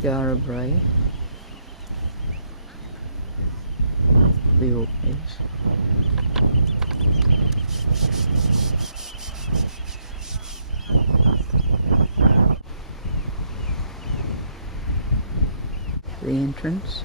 Brae, the Orkneys. The entrance.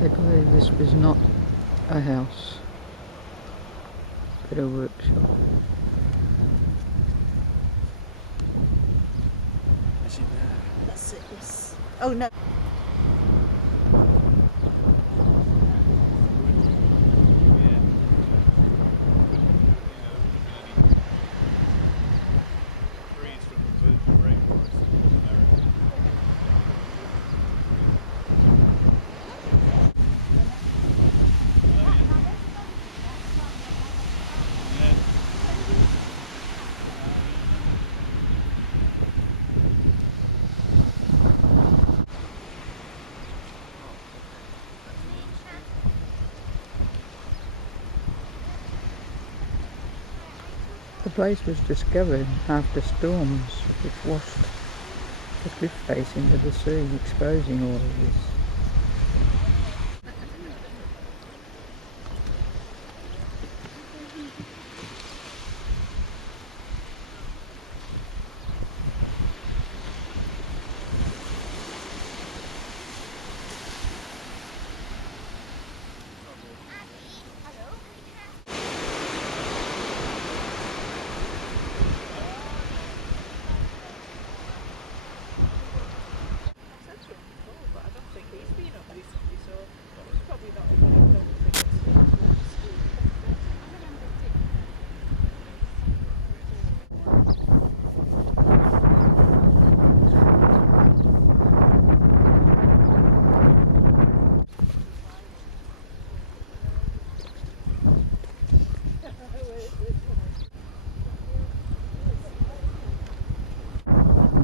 I believe this was not a house, but a workshop. That's it, yes. Oh no. The place was discovered after storms which washed the cliff face into the sea, exposing all of this.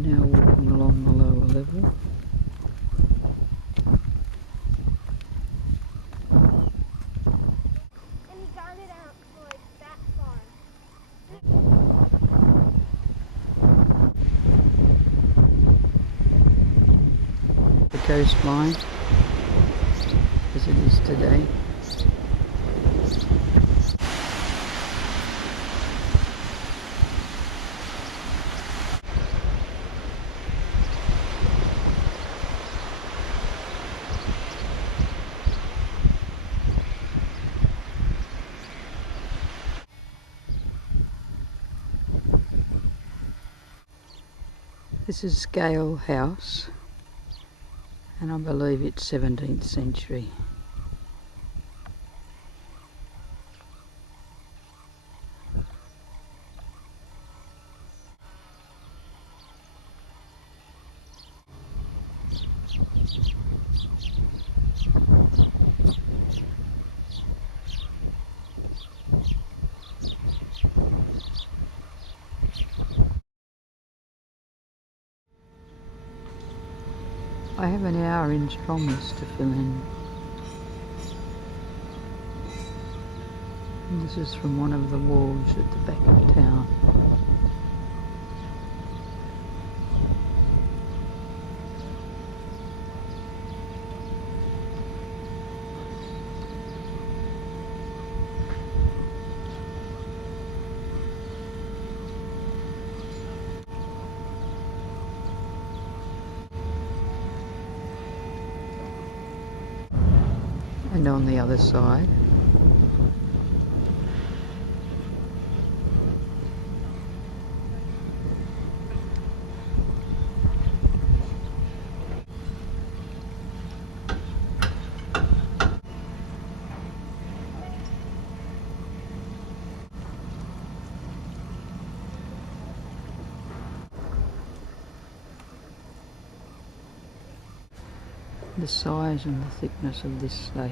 Now walking along the lower level. And he got it out like that far. The coastline as it is today. This is Scale House, and I believe it's 17th century. I have an hour in Stromness to fill in. And this is from one of the wharves at the back of town. And on the other side, the size and the thickness of this slate.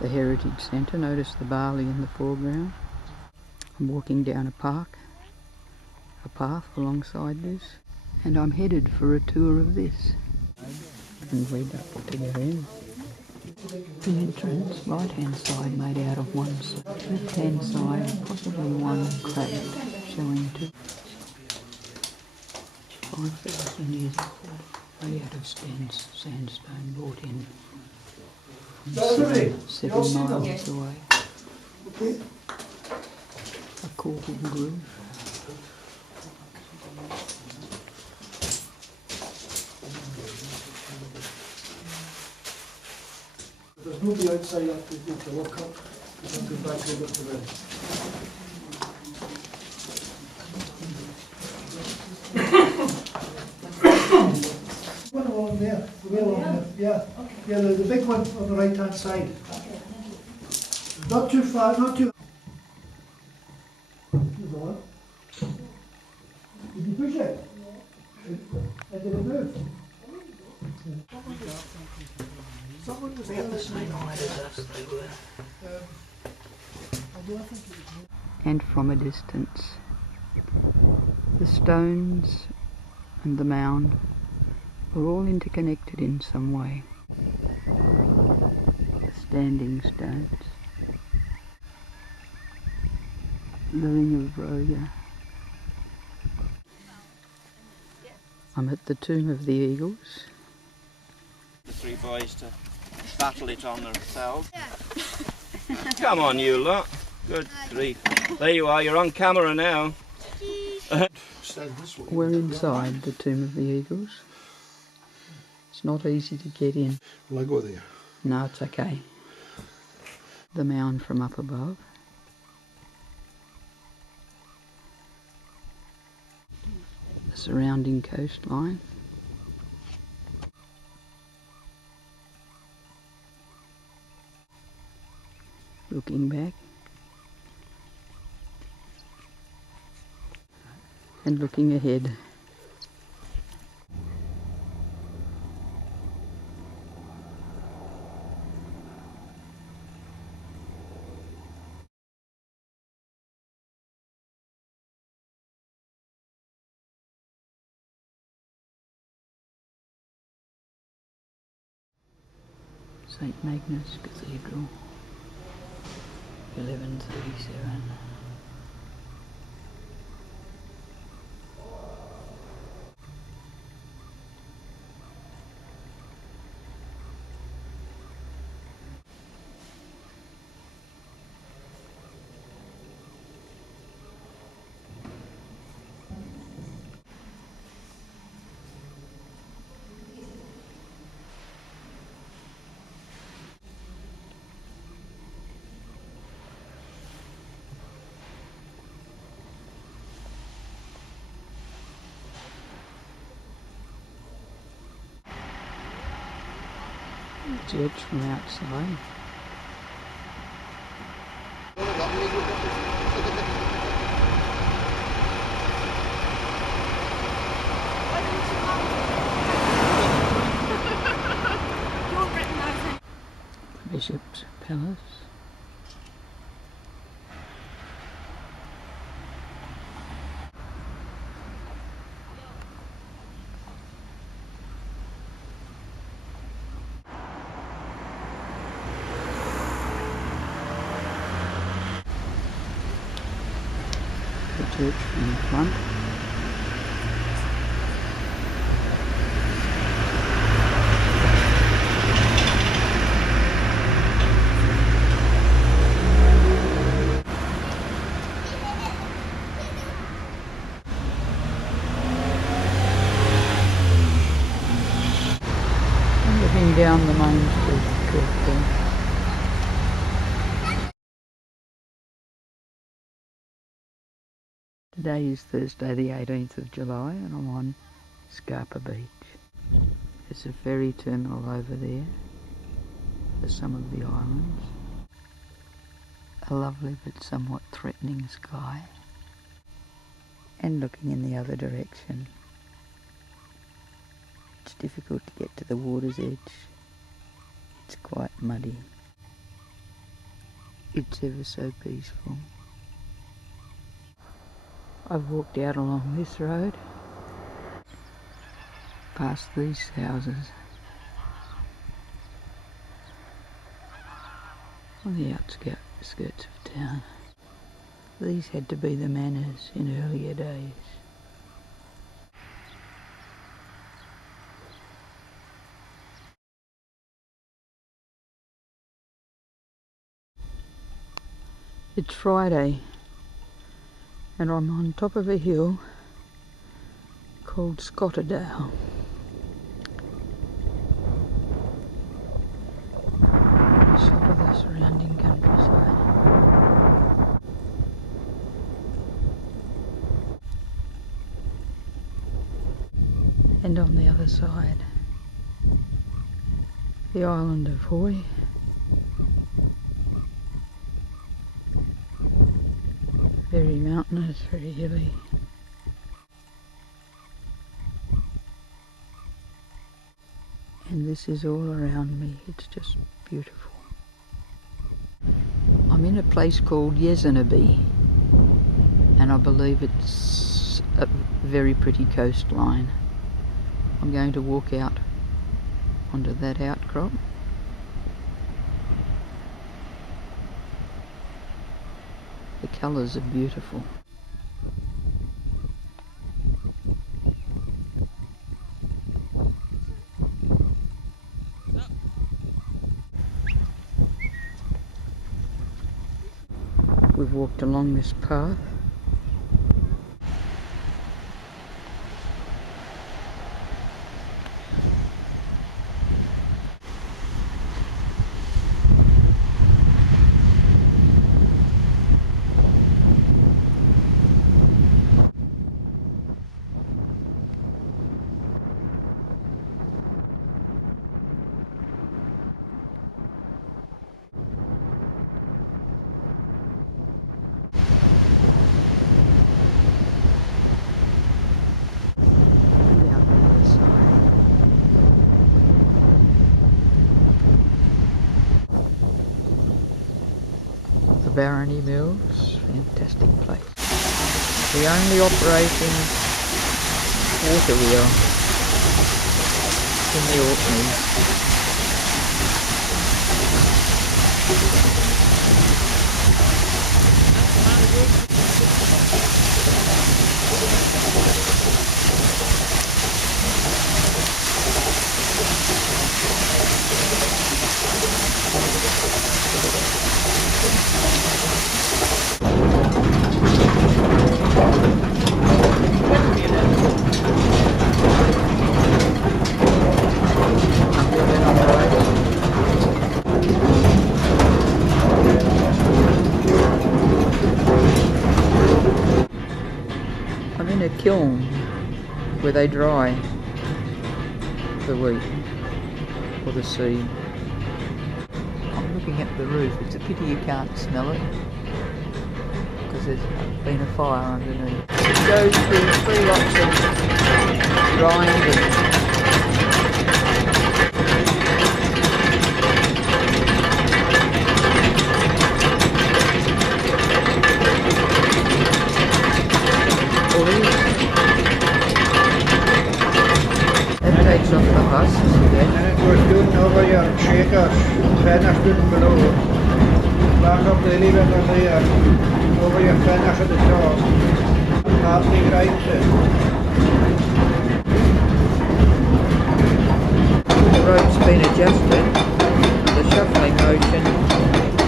The Heritage Centre, notice the barley in the foreground. I'm walking down a path alongside this, and I'm headed for a tour of this. And we don't want to go in. The entrance, right hand side made out of one slab, left hand side possibly one crate showing 5,000 years old, made out of sandstone brought in from 7 miles away. A corbelled groove. There's nobody outside after you to look up. You can go back over to the... One along there, way along there, yeah. Yeah, the big one on the right hand side. Not too far, not too... There's the one. Did you push it? And did it move? Someone was there the same height as us, they were. And from a distance, the stones and the mound were all interconnected in some way. The standing stones, the Ring of Roga. I'm at the Tomb of the Eagles. The three boys to battle it on themselves. Come on, you lot. Good grief. There you are, you're on camera now. We're inside the Tomb of the Eagles. It's not easy to get in. Will I go there? No, it's okay. The mound from up above. The surrounding coastline. Looking back. And looking ahead. St. Magnus Cathedral, 1137. Church from outside. Bishop's Palace. The church in the front. down the main street to Orkneys. Today is Thursday the 18th of July and I'm on Scarpa Beach. There's a ferry terminal over there for some of the islands. A lovely but somewhat threatening sky. And looking in the other direction. It's difficult to get to the water's edge. It's quite muddy. It's ever so peaceful. I've walked out along this road, past these houses, on the outskirts of town. These had to be the manors in earlier days. It's Friday and I'm on top of a hill called Scotterdale. Top of the surrounding countryside. And on the other side, the island of Hoy. Very mountainous, very hilly. And this is all around me, it's just beautiful. I'm in a place called Yesenaby, and I believe it's a very pretty coastline. I'm going to walk out onto that outcrop. The colours are beautiful. We've walked along this path. Barony Mills, fantastic place. The only operating water wheel in the Orkneys. I'm in a kiln where they dry the wheat or the seed. I'm looking at the roof. It's a pity you can't smell it because there's been a fire underneath. It goes through 3 lots of grinding. That takes off the husks again. And it goes down over your shakers, fenners down below. Back up the lever there, over your fenners at the top. And partly grinds it. The rope's been adjusted. The shuffling motion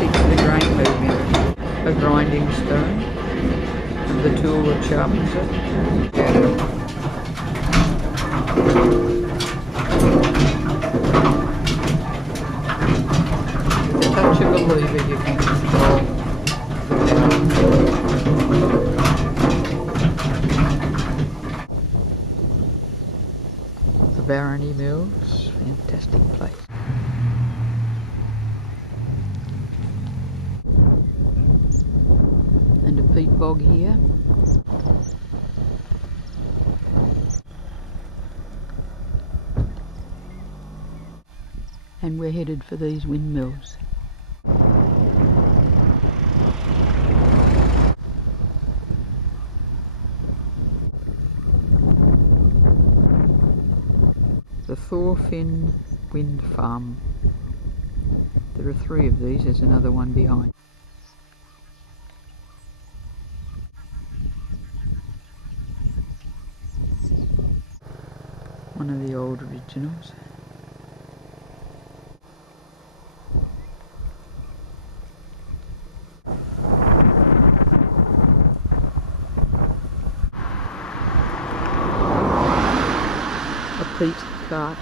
keeps the grain moving. A grinding stone and the tool that sharpens it. touch of a lever you can control the power. The Barony Mills, fantastic place. And a peat bog here. And we're headed for these windmills. The Thorfinn Wind Farm. There are 3 of these, there's another one behind. One of the old originals. A peat cart.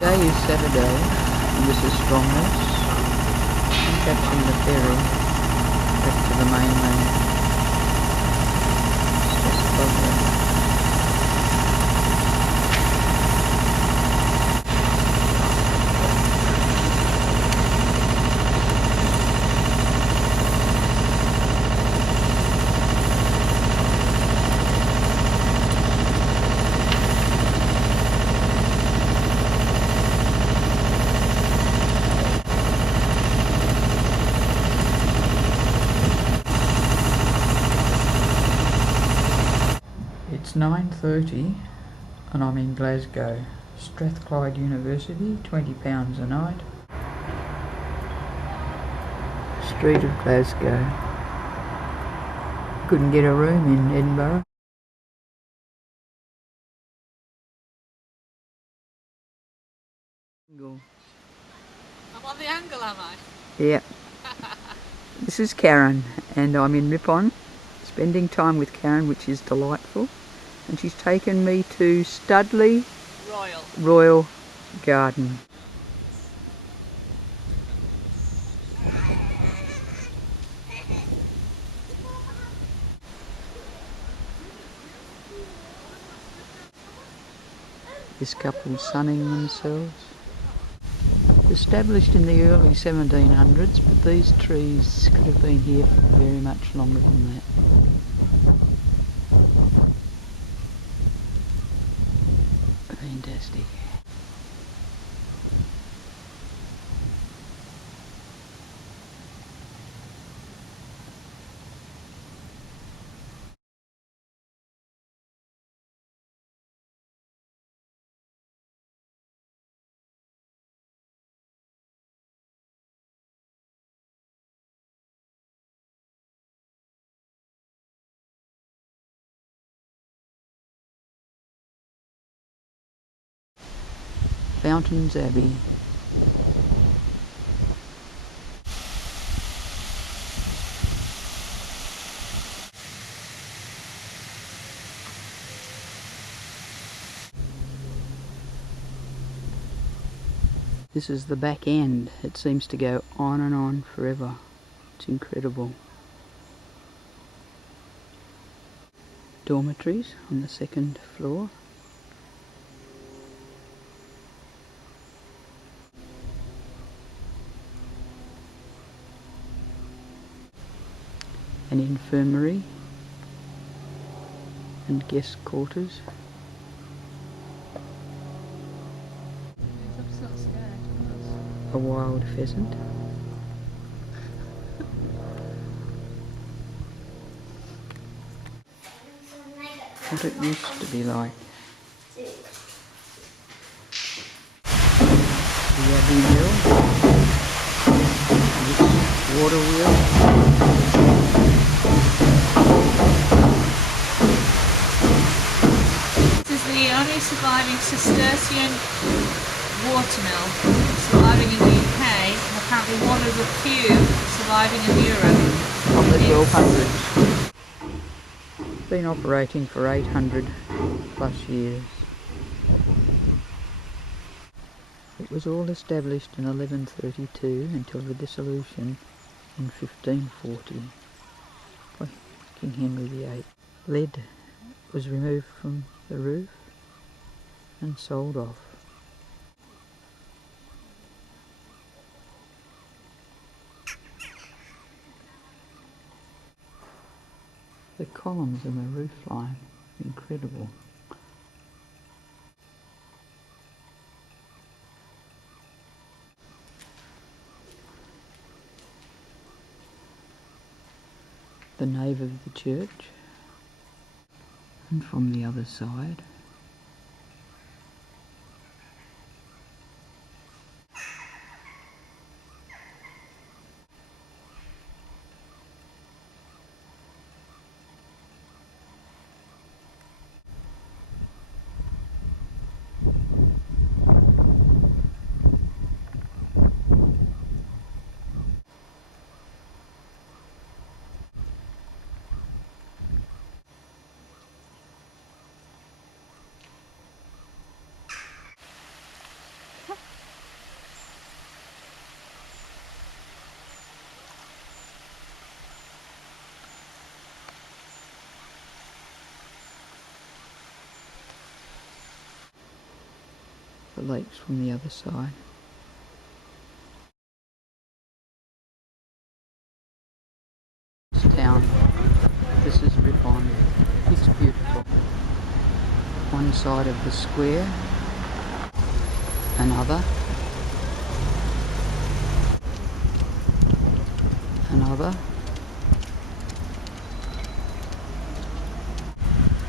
Today is Saturday and this is Stromness. I'm catching the ferry back to the mainland. It's just lovely. It's 9:30 and I'm in Glasgow. Strathclyde University, £20 a night. Street of Glasgow. Couldn't get a room in Edinburgh. I'm on the angle, am I? Yeah. This is Karen and I'm in Ripon, spending time with Karen, which is delightful. And she's taken me to Studley Royal Garden. This couple's sunning themselves. Established in the early 1700s, but these trees could have been here for very much longer than that. Fantastic. Fountains Abbey. This is the back end. It seems to go on and on forever. It's incredible. Dormitories on the 2nd floor. An infirmary and guest quarters. A wild pheasant. What it used to be like. The Abbey Mill. This water wheel. This is the only surviving Cistercian watermill surviving in the UK, and apparently one of the few surviving in Europe. From the 1200s. Been operating for 800 plus years. It was all established in 1132 until the dissolution in 1540 by King Henry VIII. Lead was removed from the roof and sold off. The columns in the roof line, incredible. The nave of the church, and from the other side the lakes from the other side. This town, this is Ripon. It's beautiful. One side of the square, another,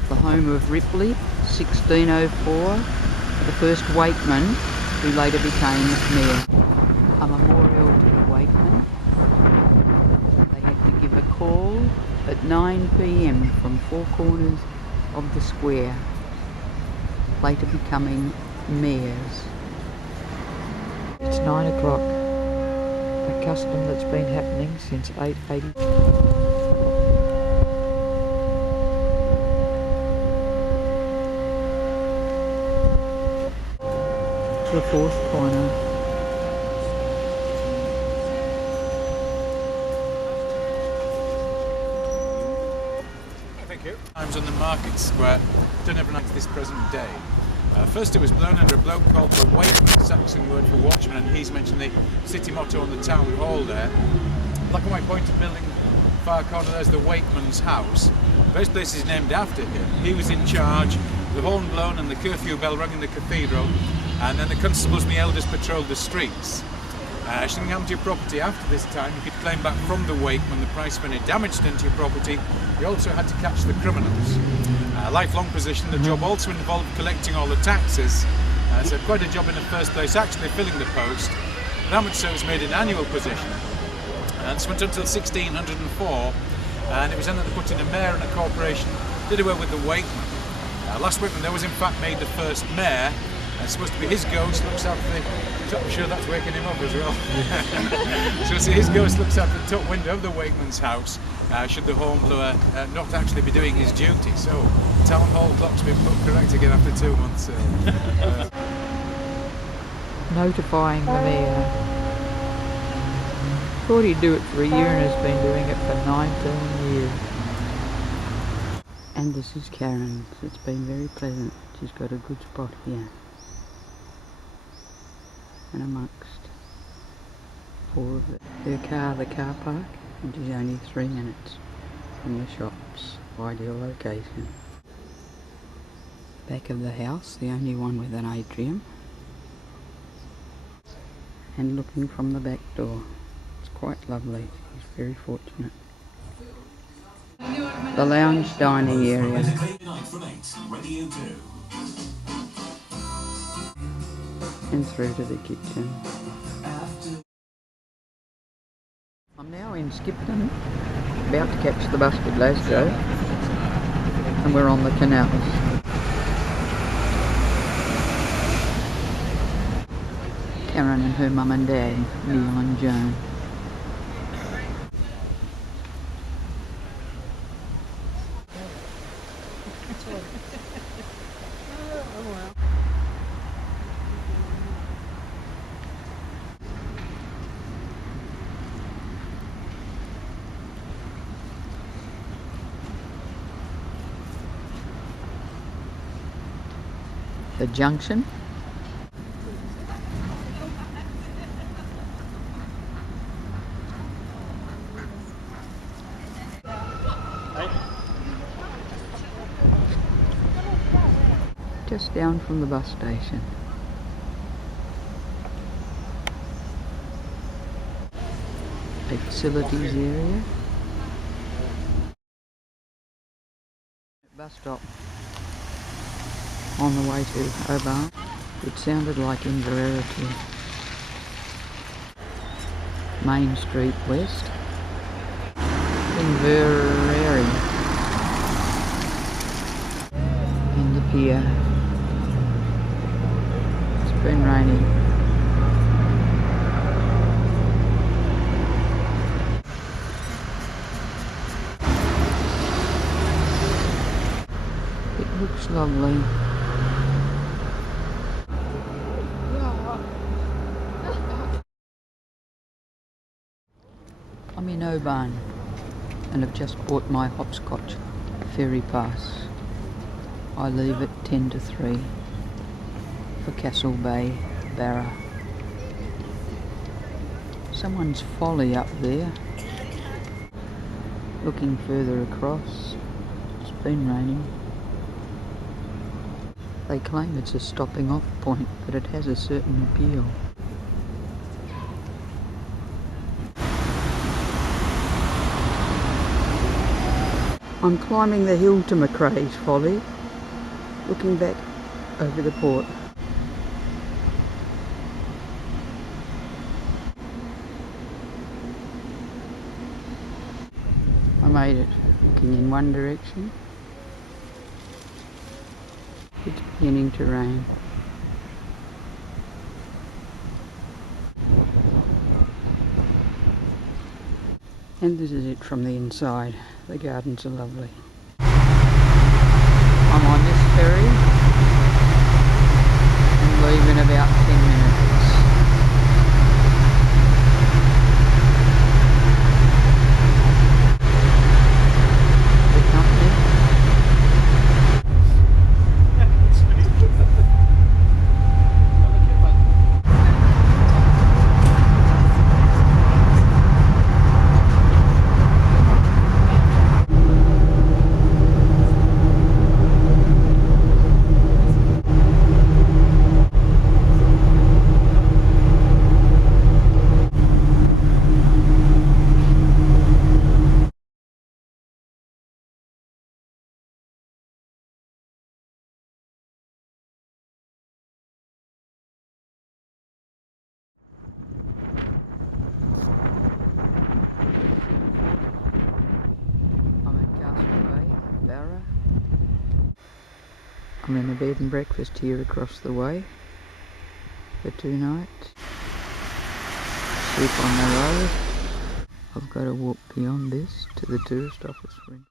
the home of Ripley, 1604. The first wakeman who later became mayor. A memorial to the wakeman. They had to give a call at 9 p.m. from four corners of the square, later becoming mayors. It's 9 o'clock, a custom that's been happening since 880. The fourth corner. Thank you. Times on the market square, done overnight to this present day. First it was blown under a bloke called the Wakeman, Saxon word for watchman, and he's mentioned the city motto on the town hall there. Black and white pointed building, far corner there's the Wakeman's house. This place is named after him. He was in charge, the horn blown and the curfew bell rung in the cathedral, and then the constables and the elders patrolled the streets. Should you come to your property after this time, you could claim back from the wakeman the price for any damage done to your property. You also had to catch the criminals. Lifelong position, the job also involved collecting all the taxes. So quite a job in the first place, actually filling the post. But how much so was made an annual position. And this went until 1604, and it was then that they put in a mayor and a corporation, did away with the wakeman. Last wakeman there was in fact made the first mayor. It's supposed to be his ghost looks after the... I'm sure that's waking him up as well. So his ghost looks out the top window of the wakeman's house, should the horn blower not actually be doing his duty. So town hall clock's been put correct again after 2 months. Notifying the mayor. Thought he'd do it for a year and has been doing it for 19 years. And this is Karen. It's been very pleasant. She's got a good spot here. And amongst four of her car, the car park, which is only 3 minutes from the shops. Ideal location. Back of the house, the only one with an atrium. And looking from the back door. It's quite lovely. She's very fortunate. The lounge dining area. And through to the kitchen. I'm now in Skipton, about to catch the bus to Glasgow, and we're on the canals. Karen and her mum and dad, Neil and Joan. the junction. Just down from the bus station. A facilities area. Bus stop on the way to Hobart. It sounded like Inverarity. Main Street West. Inverarity. In the pier. It's been raining. It looks lovely. I'm in Oban and have just bought my hopscotch ferry pass. I leave at 10 to 3 for Castle Bay, Barra. Someone's folly up there. Looking further across, it's been raining. They claim it's a stopping off point, but it has a certain appeal. I'm climbing the hill to McRae's Folly, looking back over the port. I made it, looking in one direction. It's beginning to rain. And this is it from the inside. The gardens are lovely. I'm on this ferry and leave in about 10 minutes. The company. I'm in a bed and breakfast here across the way for 2 nights. Sleep on the road. I've got to walk beyond this to the tourist office room.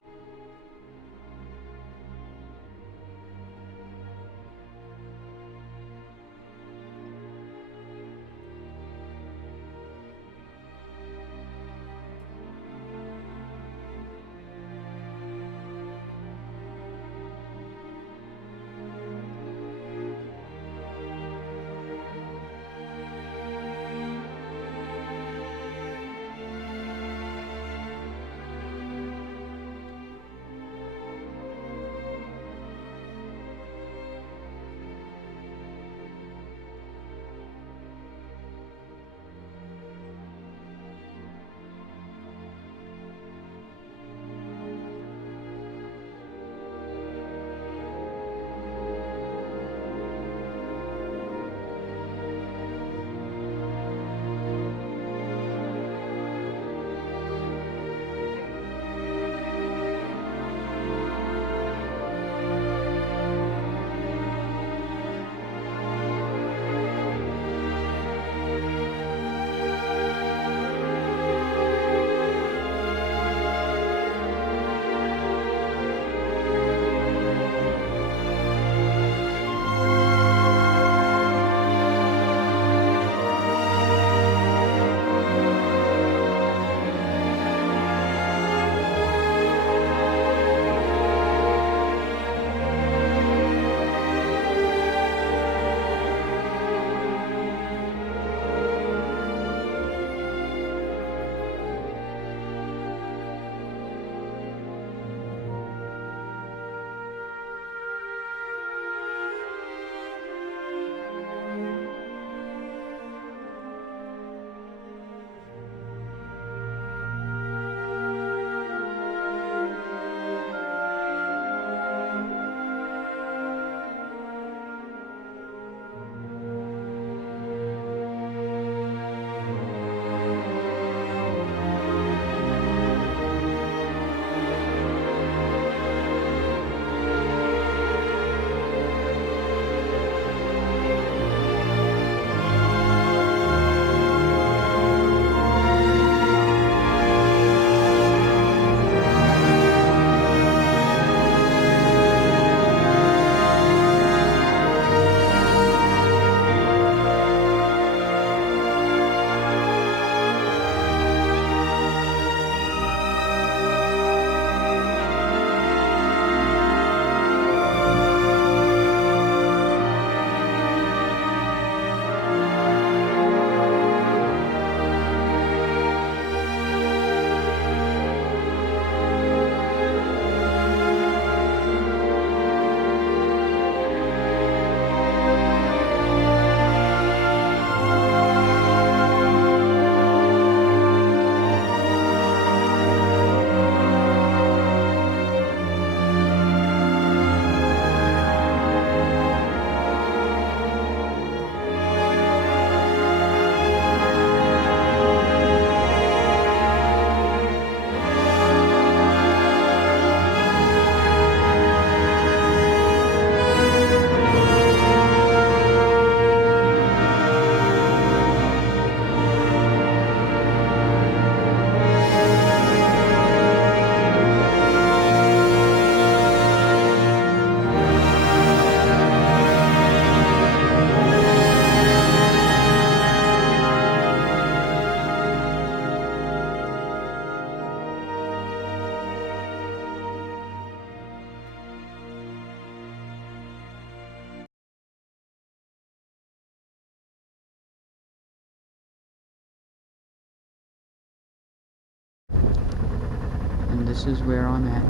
and this is where I'm at.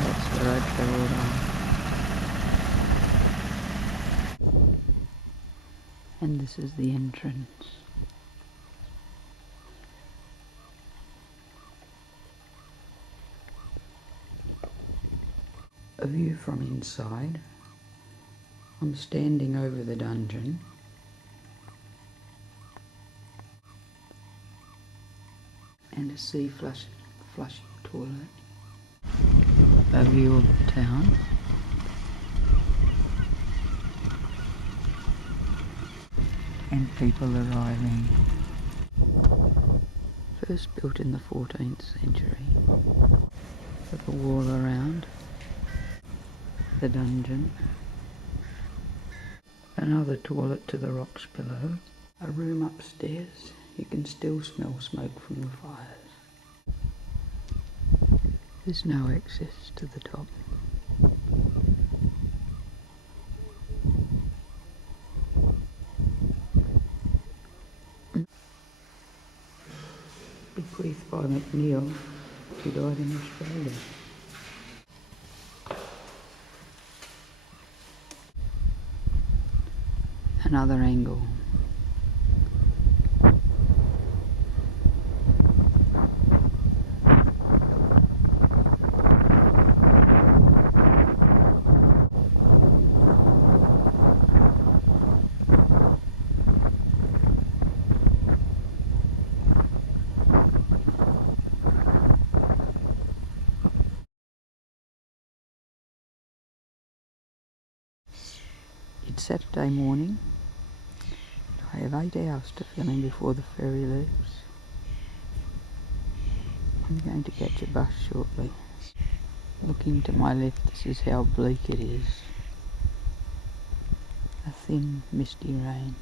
That's where I travelled on. And this is the entrance. A view from inside. I'm standing over the dungeon. And a sea flushing toilet. A view of the town. And people arriving. First built in the 14th century. With a wall around. The dungeon. Another toilet to the rocks below. A room upstairs. You can still smell smoke from the fires. There's no access to the top. Bequeathed by McNeil, who died in Australia. Another angle. It's Saturday morning. I have 8 hours to fill in before the ferry leaves. I'm going to catch a bus shortly. Looking to my left, this is how bleak it is. A thin, misty rain.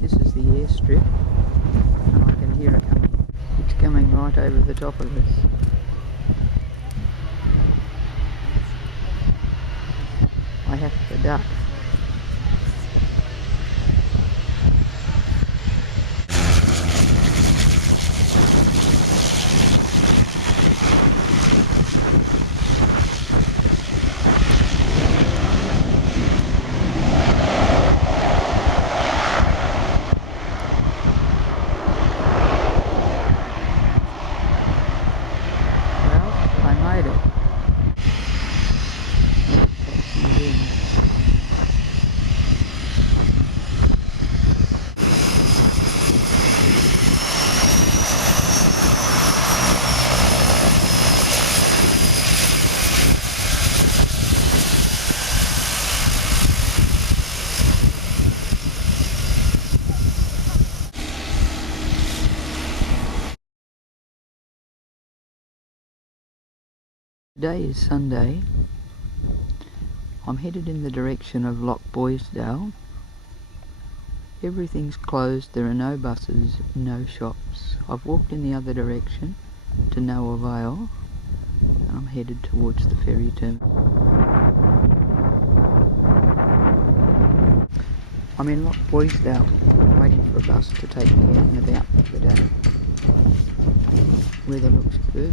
This is the airstrip, and I can hear it coming. It's coming right over the top of us. I have to duck. Well, I made it. Today is Sunday. I'm headed in the direction of Loch Boisdale. Everything's closed, there are no buses, no shops. I've walked in the other direction to no avail, and I'm headed towards the ferry terminal. I'm in Loch Boisdale, waiting for a bus to take me out and about for the day. Weather looks good.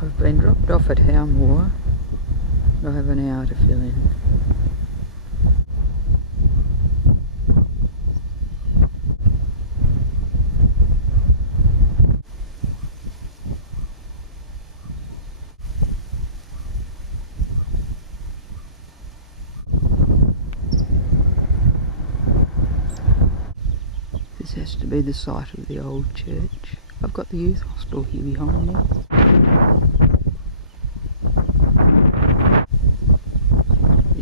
I've been dropped off at Howmore. I have an hour to fill in. This has to be the site of the old church. I've got the youth hostel here behind me.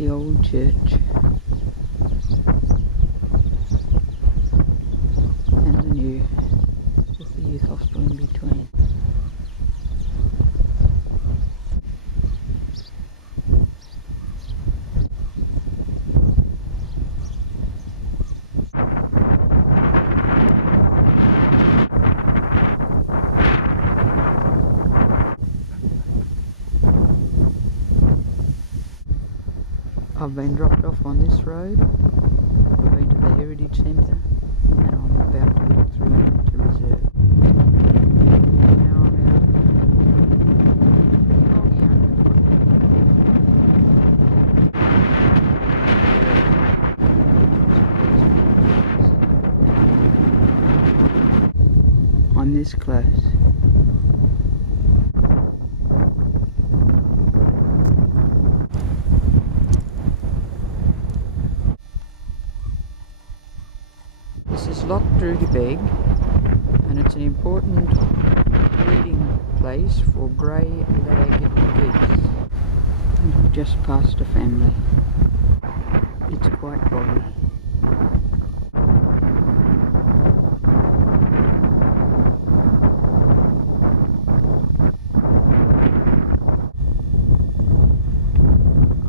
the old church and the new, with the youth hostel in between. I've been dropped off on this road. I've been to the Heritage Centre and I'm about to walk through into reserve. Now I'm out of I'm this close. This is Loch Drugabeg, and it's an important breeding place for grey lag geese. And I've just passed a family. It's quite boggy.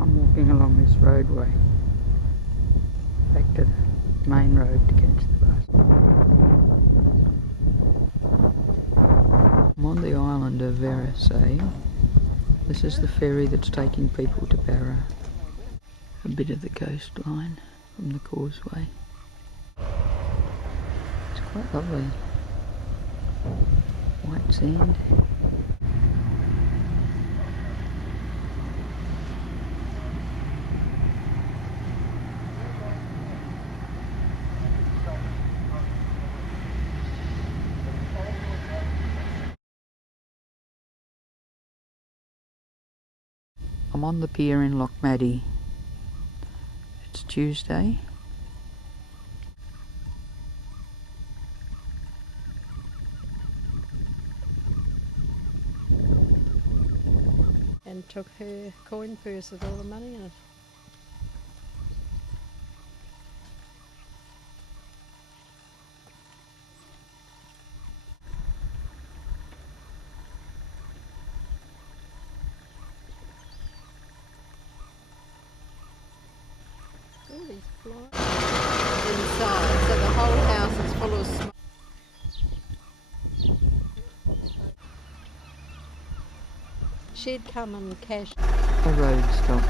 I'm walking along this roadway back to the main road to catch the bus. I'm on the island of Verisay. This is the ferry that's taking people to Barra. A bit of the coastline from the causeway. It's quite lovely. White sand. I'm on the pier in Lochmaddy. It's Tuesday. And took her coin purse with all the money in it. All these flies inside, so the whole house is full of smoke. She'd come and cash. A road stop.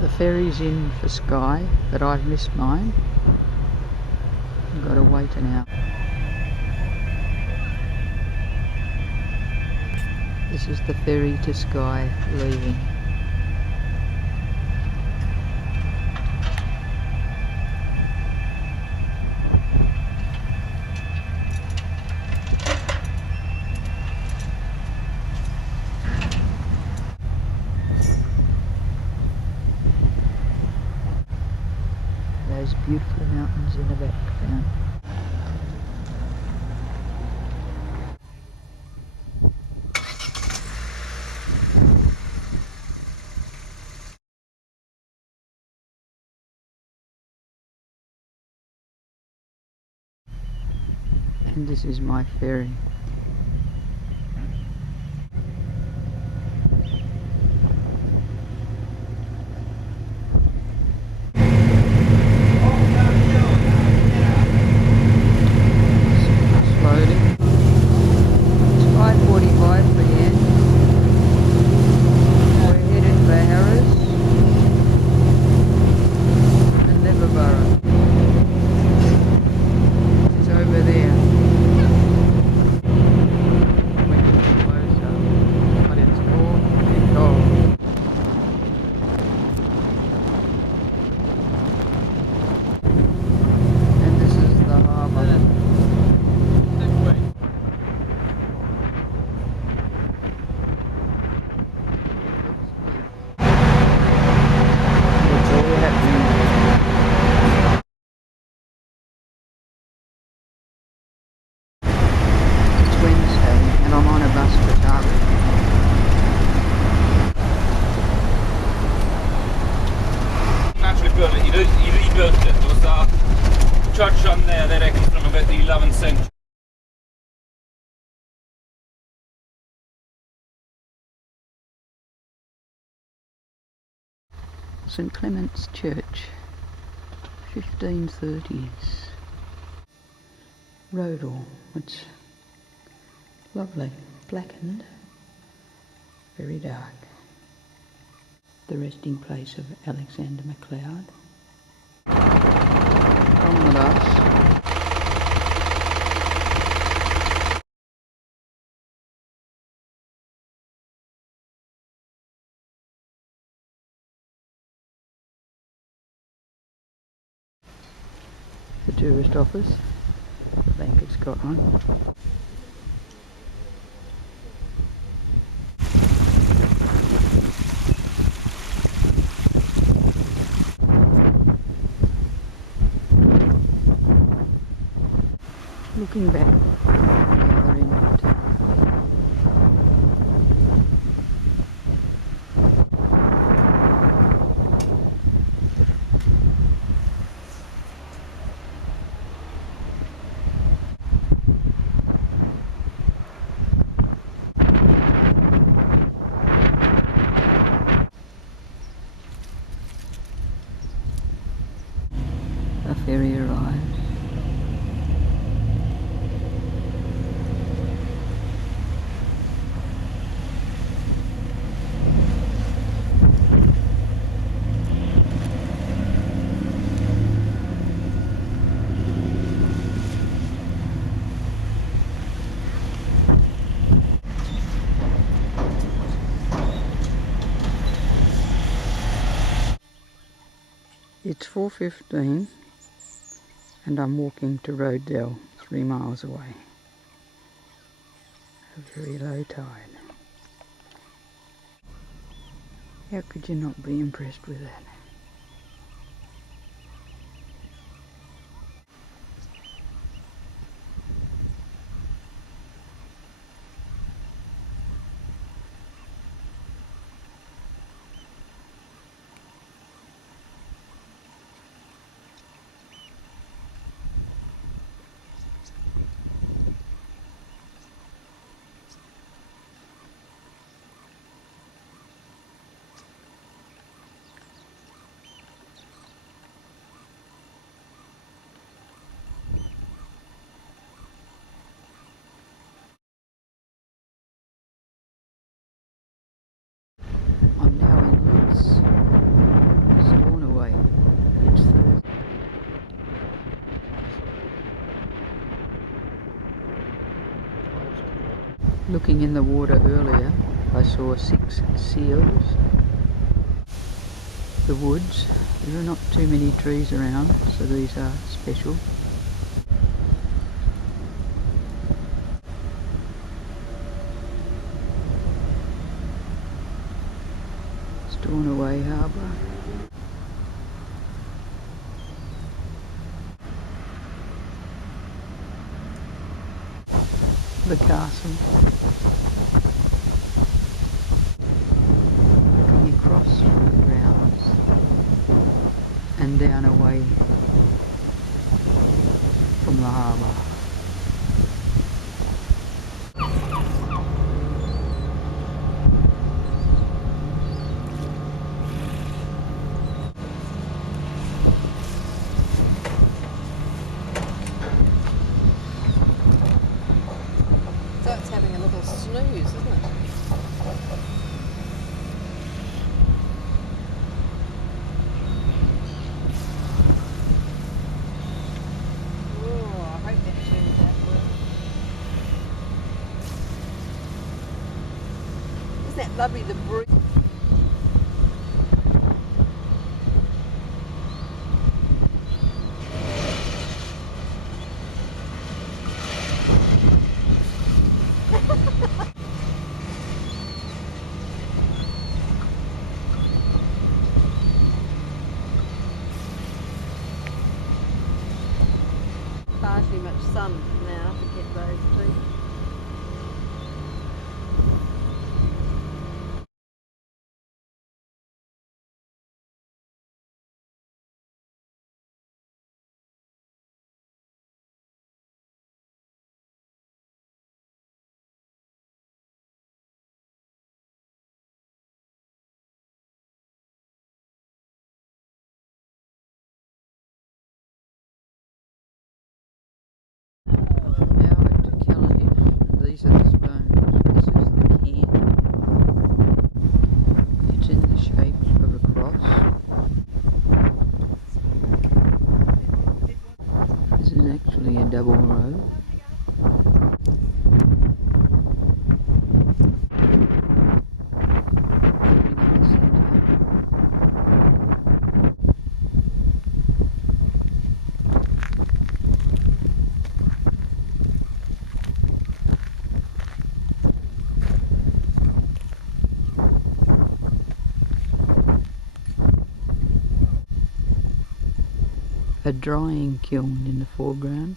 The ferry's in for Skye, but I've missed mine. I've got to wait an hour. This is the ferry to Skye leaving. Those beautiful mountains in the background. And this is my ferry. Slowly. It's 5:45 p.m. We're heading for Harris and Liverpool. It's over there. St Clement's Church, 1530s. Rodel, it's lovely, blackened, very dark. The resting place of Alexander MacLeod. Come with us. The tourist office, Bank of Scotland. Looking back on the other end of town. A ferry arrives. It's 4:15 and I'm walking to Rodel, 3 miles away. A very low tide. How could you not be impressed with that? I'm now in Leeds, Stornoway. It's Thursday. Looking in the water earlier, I saw 6 seals. The woods, there are not too many trees around, so these are special. Stornoway Harbour. The castle. Looking across from the grounds and down away from the harbour. So it's having a little snooze, isn't it? Oh, I hope that turns out well. Isn't that lovely, the breeze? Far too much sun now to get those teeth. a drying kiln in the foreground.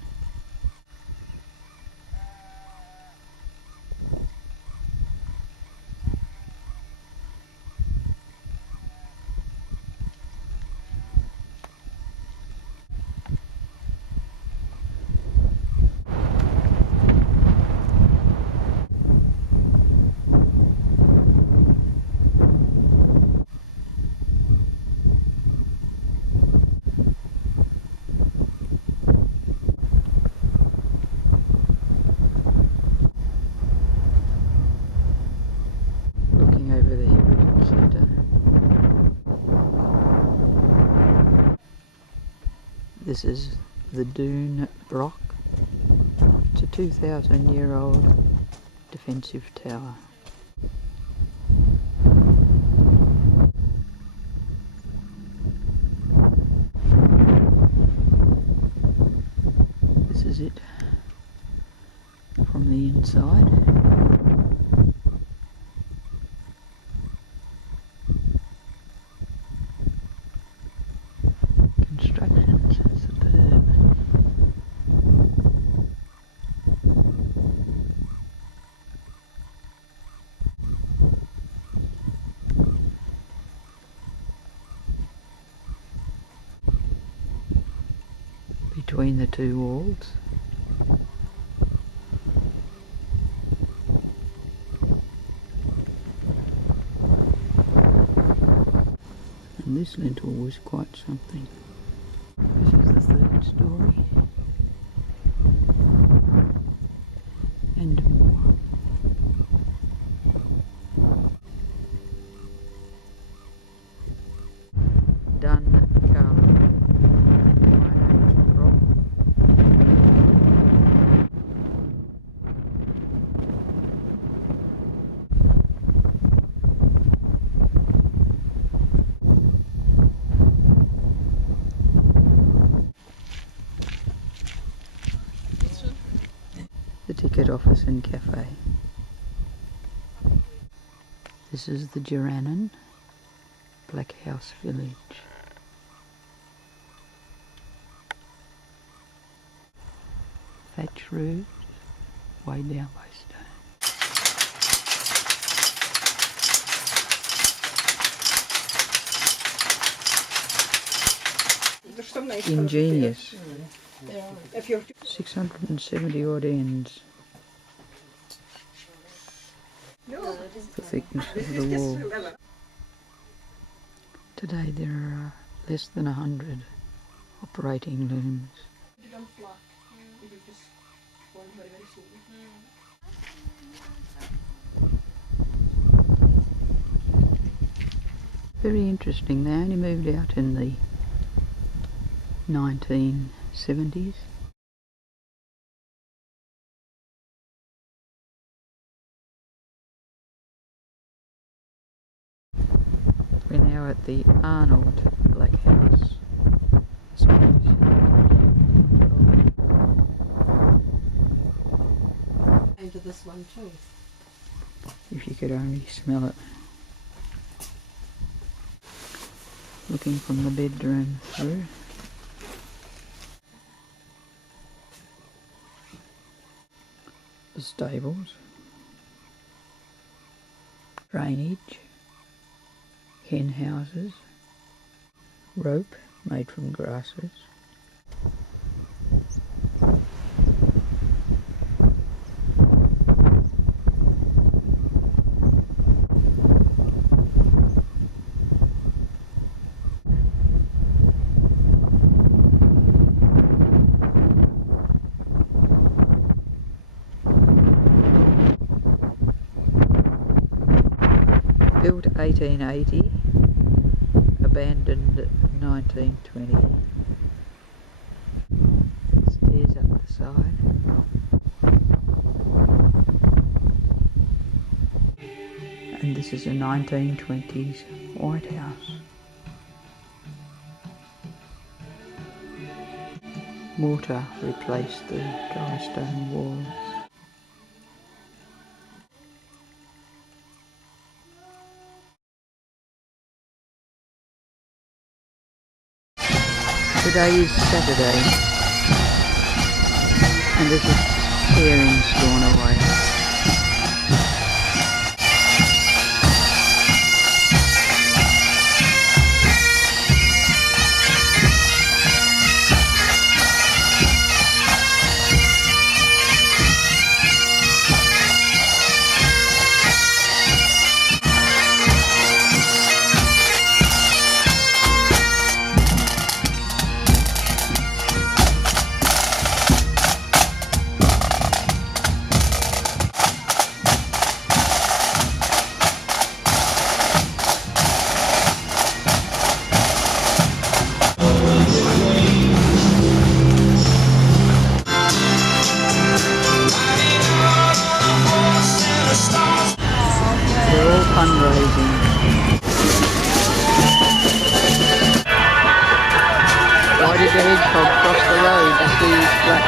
Looking over the Hebrides Centre. This is the Dune Rock. It's a 2,000-year-old defensive tower. This is it from the inside. Construction's superb. Between the two walls, and this lintel was quite something. This is the third story, and more. Done carving in fine ancient rock. The ticket office and cafe. This is the Jaranan Black House Village. Thatch roofs, way down by stone. Ingenious. 670 odd ends. The thickness of the wall. Today there are less than 100 operating looms. Very interesting. They only moved out in the 1970s. We're now at the Arnold Black House. Into this one too. If you could only smell it. Looking from the bedroom through. The stables. Drainage. Hen houses. Rope made from grasses. Built 1880, abandoned 1920. Stairs up the side. And this is a 1920s White House. Mortar replaced the dry stone walls. Today is Saturday, and there's a steering's gone away. They're all fundraising. Why did the hedgehog cross the road to see his flat?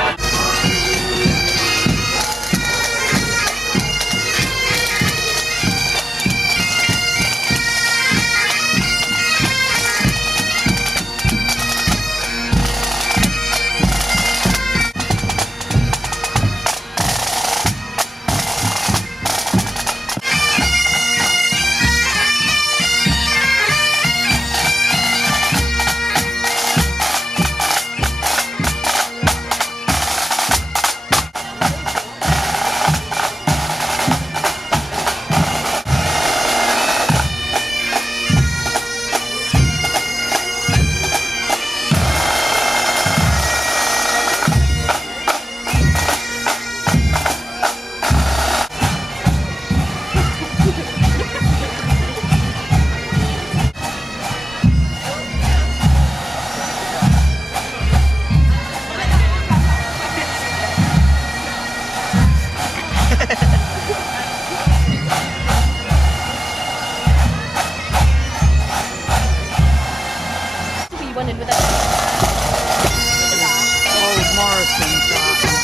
Old Morrison garden.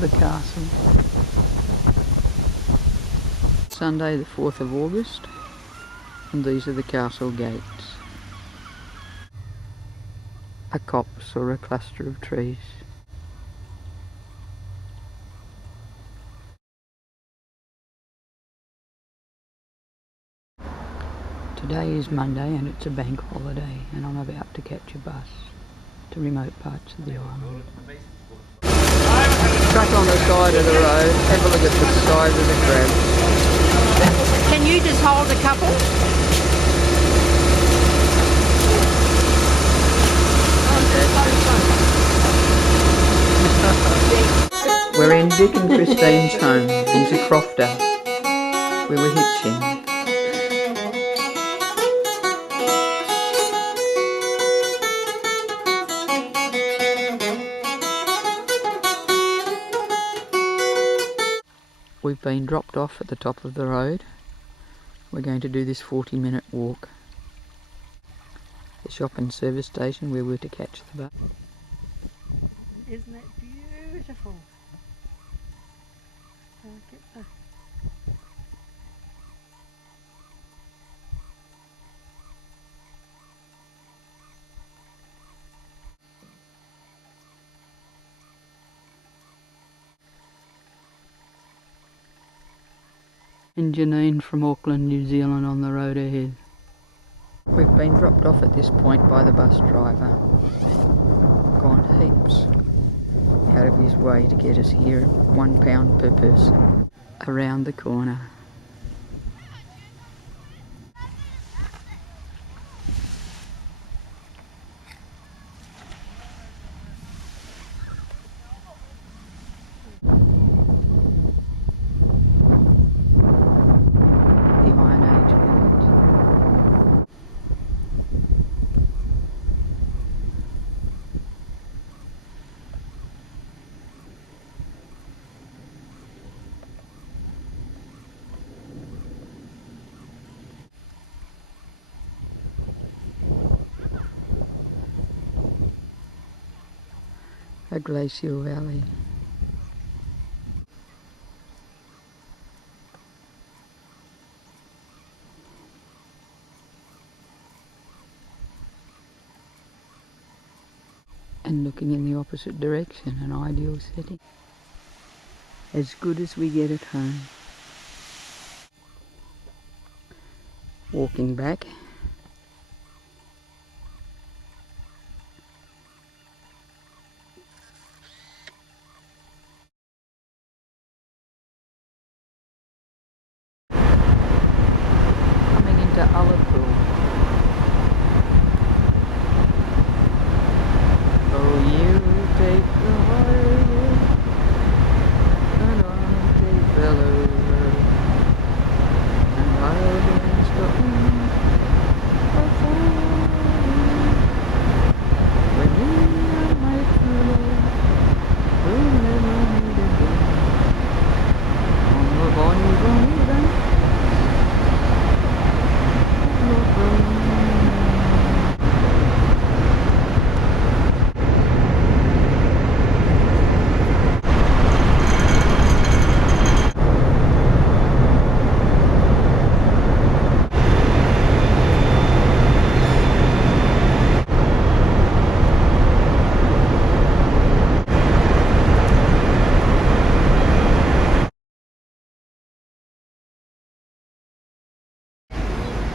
The castle. Sunday the 4th of August, and these are the castle gates. A copse or a cluster of trees. Today is Monday and it's a bank holiday, and I'm about to catch a bus to remote parts of the island. Truck on the side of the road, have a look at the size of the crab. Can you just hold a couple? Okay. Dick and Christine's home. He's a crofter. We were hitching. We've been dropped off at the top of the road. We're going to do this 40-minute walk. The shop and service station where we're to catch the bus. Isn't it beautiful? Look at the And Janine from Auckland, New Zealand on the road ahead. We've been dropped off at this point by the bus driver. Gone heaps out of his way to get us here at £1 per person. Around the corner. A glacial valley. And looking in the opposite direction, an ideal setting. As good as we get at home. Walking back.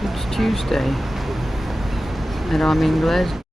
It's Tuesday and I'm in Glasgow.